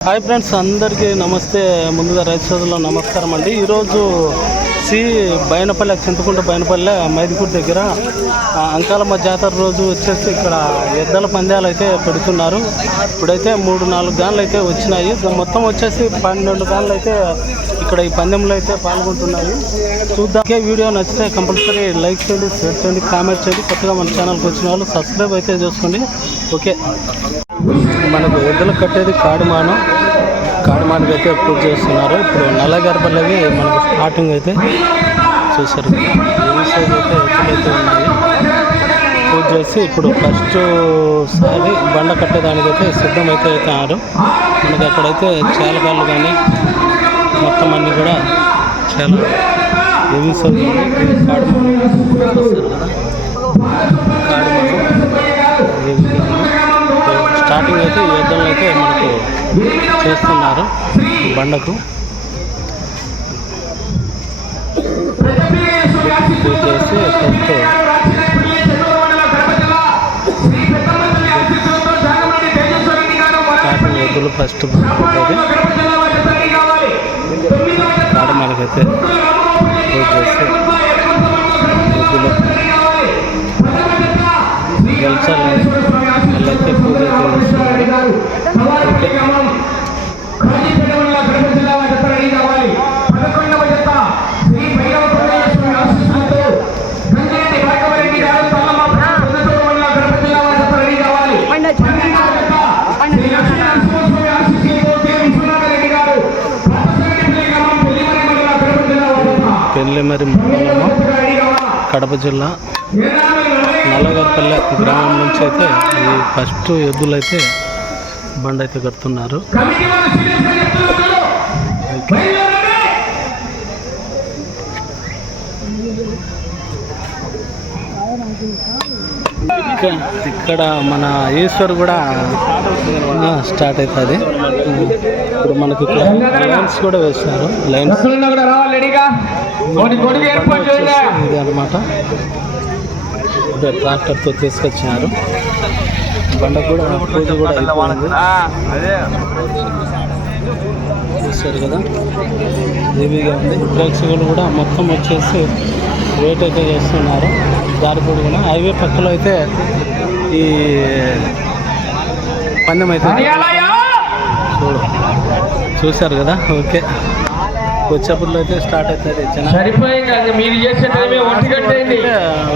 Hi friends అందరికీ నమస్తే. ముందుగా రైతు సోదరులు నమస్కారం అండి. ఈరోజు సి బైనపల్లె చింతకుంట బైనపల్లె మైదుకూరు దగ్గర అంకాలమ్మ జాతర రోజు వచ్చేసి ఇక్కడ ఎద్దల పందాలు అయితే పెడుతున్నారు. ఇప్పుడైతే మూడు నాలుగు గాన్లు అయితే వచ్చినాయి. మొత్తం వచ్చేసి పన్నెండు గాన్లు అయితే ఇక్కడ ఈ పందెంలో అయితే పాల్గొంటున్నాయి. చూద్దాం. వీడియో నచ్చితే కంపల్సరీ లైక్ చేయండి షేర్ చేయండి కామెంట్ చేయండి. కొత్తగా మన ఛానల్కి వచ్చిన వాళ్ళు సబ్స్క్రైబ్ అయితే చేసుకోండి. ఓకే. మనకు ఎద్దులు కట్టేది కాడుమానం. కాడుమానికి అయితే పూజ చేస్తున్నారు. ఇప్పుడు నల్లగర్భలవి మనకు స్టార్టింగ్ అయితే చూసారు సైజ్ అయితే ఎద్దులు ఉన్నాయి. పూజ చేసి ఇప్పుడు ఫస్ట్ సారి బండ కట్టేదానికైతే సిద్ధం అయితే అవుతున్నారు. మనకి అక్కడైతే చాలకాళ్ళు కానీ మొత్తం అన్నీ కూడా చాలా ఏమి సైజ్ ఉంది. స్టార్టింగ్ అయితే యుద్ధంలో అయితే మనకు చేస్తున్నారు బండకు. చేసి ఫస్ట్ స్టార్టింగ్ ఎద్దులు ఫస్ట్ ఉంటుంది కాడ మనకైతే పూజ చేసి ఎద్దులు గెలిచాలని పెళ్ళి మండలము కడప జిల్లా నల్లగర్పల్లె గ్రామం నుంచి అయితే ఈ ఫస్ట్ ఎద్దులు అయితే బండి అయితే కడుతున్నారు. ఇక్క- ఇక్కడ మన ఈశ్వర్ కూడా స్టార్ట్ అవుతుంది. ఇప్పుడు మనకి ఇక్కడ లైన్స్ కూడా వేస్తారు. లైన్స్. ఇది అనమాట ట్రాక్టర్తో తీసుకొచ్చినారు. బండ కూడా పూజ కూడా చూస్తారు కదా? దేవిగా ఉంది. ప్రేక్షకులు కూడా మొత్తం వచ్చేసి వెయిట్ అయితే చేస్తున్నారు. దారి కూడా హైవే పక్కలో అయితే ఈ పందెం అయితే చూడు. చూశారు కదా? ఓకే. వచ్చేప్పుడు అయితే స్టార్ట్ అవుతుంది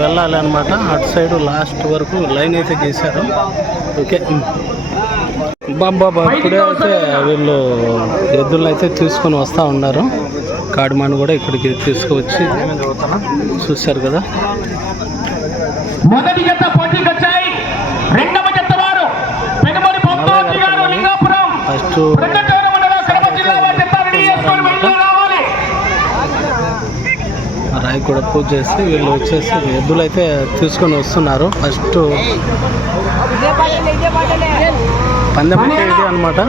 వెళ్ళాలి అనమాట అటు సైడ్ లాస్ట్ వరకు లైన్ అయితే గీశారు. ఓకే. బాబా ఇప్పుడే అయితే వీళ్ళు ఎద్దులను అయితే తీసుకొని వస్తూ ఉన్నారు. కాడుమాను కూడా ఇక్కడికి తీసుకువచ్చి చూశారు కదా. మొదటి జత పోటీకి వచ్చాయి. రెండవ జత వారు పెనుమరి పొందోజీ గారు లింగాపురం ఫస్ట్ రెండవ మండలం కడప జిల్లా వారి జత రెడీ చేసుకొని బయలుదేరి రావాలి రాయి కూడా పూజ చేసి వీళ్ళు వచ్చేసి ఎద్దులు అయితే తీసుకొని వస్తున్నారు. ఫస్ట్ పందెం అంటే ఇది అనమాట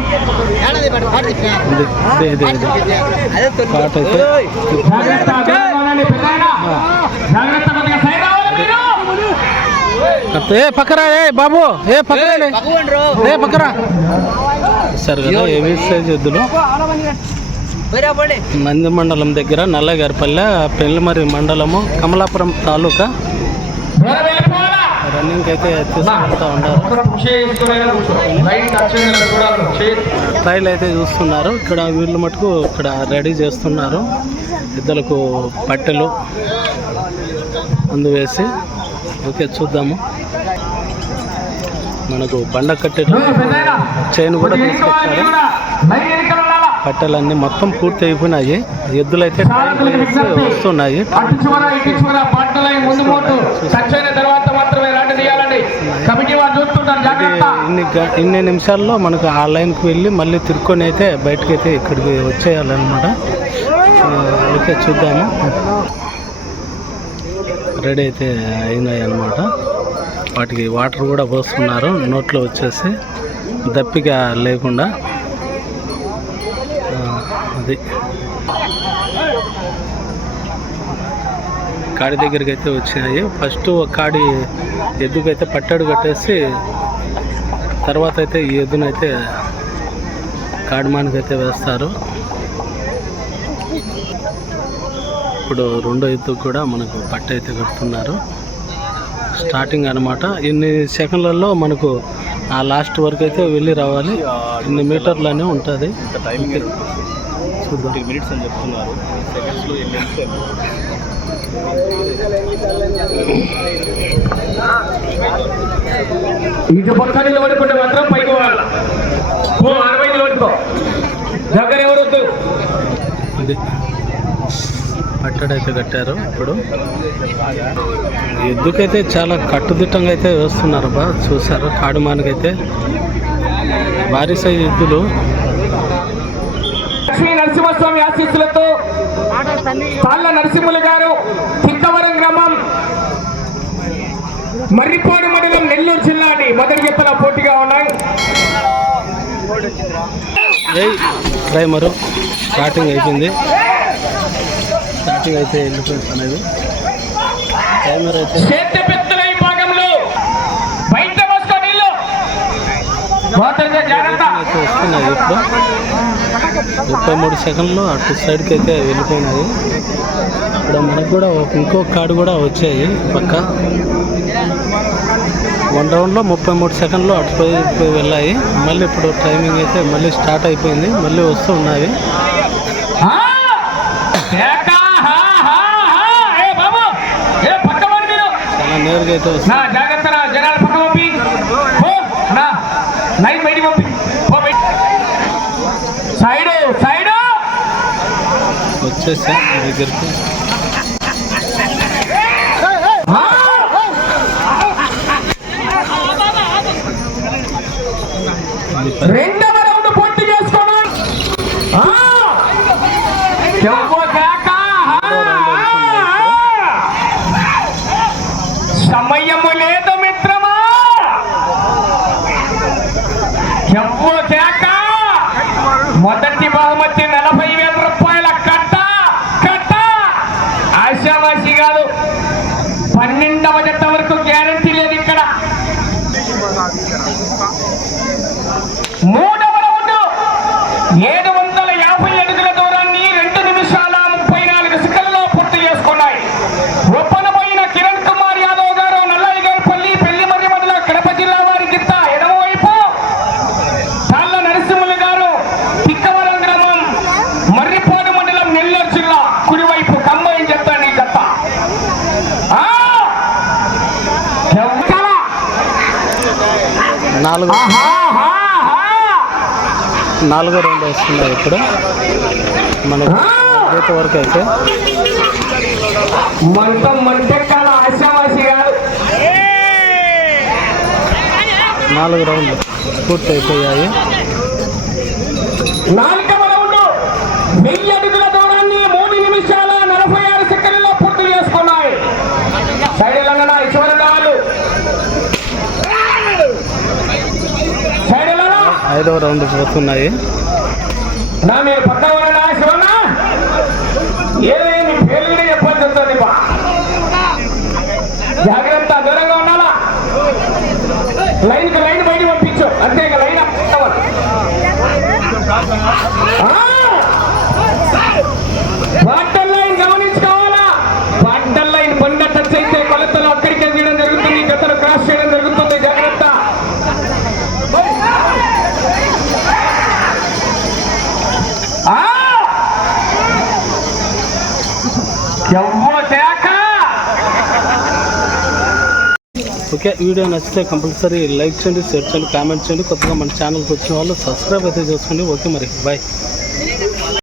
పాట అయితే ఏ పక్కరా ఏ బాబు ఏ పక్కరా ఏ పక్కరా. సరే కదా ఏవి సైజ్ ఎద్దులు? మంది మండలం దగ్గర నల్లగారిపల్లె పెళ్ళిమరి మండలము కమలాపురం తాలూకా. రన్నింగ్ అయితే తీసుకుంటూ ఉన్నారు. ట్రైల్ అయితే చూస్తున్నారు. ఇక్కడ వీళ్ళు మటుకు ఇక్కడ రెడీ చేస్తున్నారు. ఇద్దరుకు పట్టెలు అందువేసి. ఓకే చూద్దాము. మనకు బండ కట్టెలు చైన్ కూడా తీసుకొచ్చారు. పట్టెలన్నీ మొత్తం పూర్తి అయిపోయినాయి ఎద్దులైతే ట్రైల్ వేసి వస్తున్నాయి. ఇన్ని ఇన్ని నిమిషాల్లో మనకు ఆ లైన్కి వెళ్ళి మళ్ళీ తిరుక్కొని అయితే బయటకి అయితే ఇక్కడికి వచ్చేయాలన్నమాట. ఓకే చూద్దాము. రెడీ అయితే అయినాయి అన్నమాట వాటికి వాటర్ కూడా పోస్తున్నారు. నోట్లో వచ్చేసి దప్పిక లేకుండా. అది కాడి దగ్గరికి అయితే వచ్చినాయి. ఫస్ట్ ఒక కాడి ఎద్దుకైతే పట్టాడు కట్టేసి తర్వాత అయితే ఈ ఎద్దునైతే కాడిమానికి అయితే వేస్తారు. ఇప్పుడు రెండో ఎద్దుకు కూడా మనకు పట్ట అయితే కడుతున్నారు. స్టార్టింగ్ అనమాట ఇన్ని సెకండ్లలో మనకు ఆ లాస్ట్ వరకు అయితే వెళ్ళి రావాలి. ఇన్ని మీటర్లనే ఉంటుంది. చూద్దాం మినిట్స్ అని చెప్తున్నారు. సెకండ్స్లో ఎన్ని ఇటు పక్క నిలబడుకుంటే మాత్రం పైకి పోవాల ఓ అరవై నిలబడుకో. దగ్గర ఎవరు వద్దు? ఇది పట్టడైతే కట్టారు ఇప్పుడు. ఎద్దుకైతే చాలా కట్టుదిట్టంగా అయితే వేస్తున్నారు బా చూసారు కాడుమానికైతే భారీ సైజు ఎద్దులు. లక్ష్మీ నరసింహస్వామి ఆశీస్సులతో తాళ్ళ నరసింహులు గారు తిక్కవరం గ్రామం మర్రిపాడు మండలం నెల్లూరు జిల్లా అని మొదటి చెప్పల పోటీగా ఉన్నాయి స్టార్టింగ్ అయిపోయింది. స్టార్టింగ్ అయితే వెళ్ళిపోయింది అనేది. టైమర్ అయితే చేత పెద్దల ఈ భాగంలో బయట వస్తా నీళ్ళు మాత్రంగా జాగ్రత్త అయితే వస్తున్నాయి ఇప్పుడు ముప్పై మూడు సెకండ్లు అటు సైడ్కి అయితే వెళ్ళిపోయినాయి ఇప్పుడు మనకు కూడా ఇంకో కార్డు కూడా వచ్చాయి పక్క. వన్ రౌండ్లో ముప్పై మూడు సెకండ్లు అటు పోయి వెళ్ళాయి. మళ్ళీ ఇప్పుడు టైమింగ్ అయితే మళ్ళీ స్టార్ట్ అయిపోయింది. మళ్ళీ వస్తూ ఉన్నాయి. చాలా నేరుగా అయితే వస్తుంది జాగ్రత్త నా జనాలు పక్క పంపి పో నా నైన్ బయటికి పంపి బయట సైడు సైడు వచ్చేసా దగ్గరికి. రౌండ్ మొదటి బహుమతి నలభై వేల రూపాయల కట్ట కట్ట ఆశామాషి కాదు పన్నెండవ జత వరకు గ్యారంటీ లేదు ఇక్కడ మూడవ రౌండ్ ఏడు వందల యాభై అడుగుల దూరాన్ని రెండు నిమిషాల ముప్పై నాలుగు సెకండ్లలో పూర్తి చేసుకున్నాయి ఒప్పనమైన కిరణ్ కుమార్ యాదవ్ గారు నల్లయ్యగారిపల్లి పెళ్ళి మర్రి మండల కడప జిల్లా వారి గిత్త ఎడమవైపు తాళ్ళ నరసింహులు గారు తిక్కవరం గ్రామం మర్రిపాడు మండలం నెల్లూరు జిల్లా కుడివైపు కమ్మాయి చెత్త నీ చెత్త ఆ! ఎవ్వరా? నాలుగు. నాలుగో రౌండ్ వస్తున్నాయి ఇప్పుడు. మనకు గీత వరకు అయితే. నాలుగు రౌండ్లు పూర్తి అయిపోయాయి ఐదవ రౌండ్ పోతున్నాయి. నా జాగ్రత్త దూరంగా ఉండాలా? లైన్ లైన్ బయట పంపించు అంతే ఇక లైన్ అవ్వాలి. ఆ! వాటర్ లైన్ గమనించుకోవాలా వాటర్ లైన్ బండ టచ్ అయితే కొలతలు అక్కడికి తీయడం జరుగుతుంది గతలు క్రాస్ చేయడం జరుగుతుంది జాగ్రత్త ఆ! ఎవ్వో తేక ఓకే వీడియో నచ్చితే కంపల్సరీ లైక్ చేయండి షేర్ చేయండి కామెంట్ చేయండి. కొత్తగా మన ఛానల్కి వచ్చిన వాళ్ళు సబ్స్క్రైబ్ అయితే చేసుకోండి. ఓకే మరి. బాయ్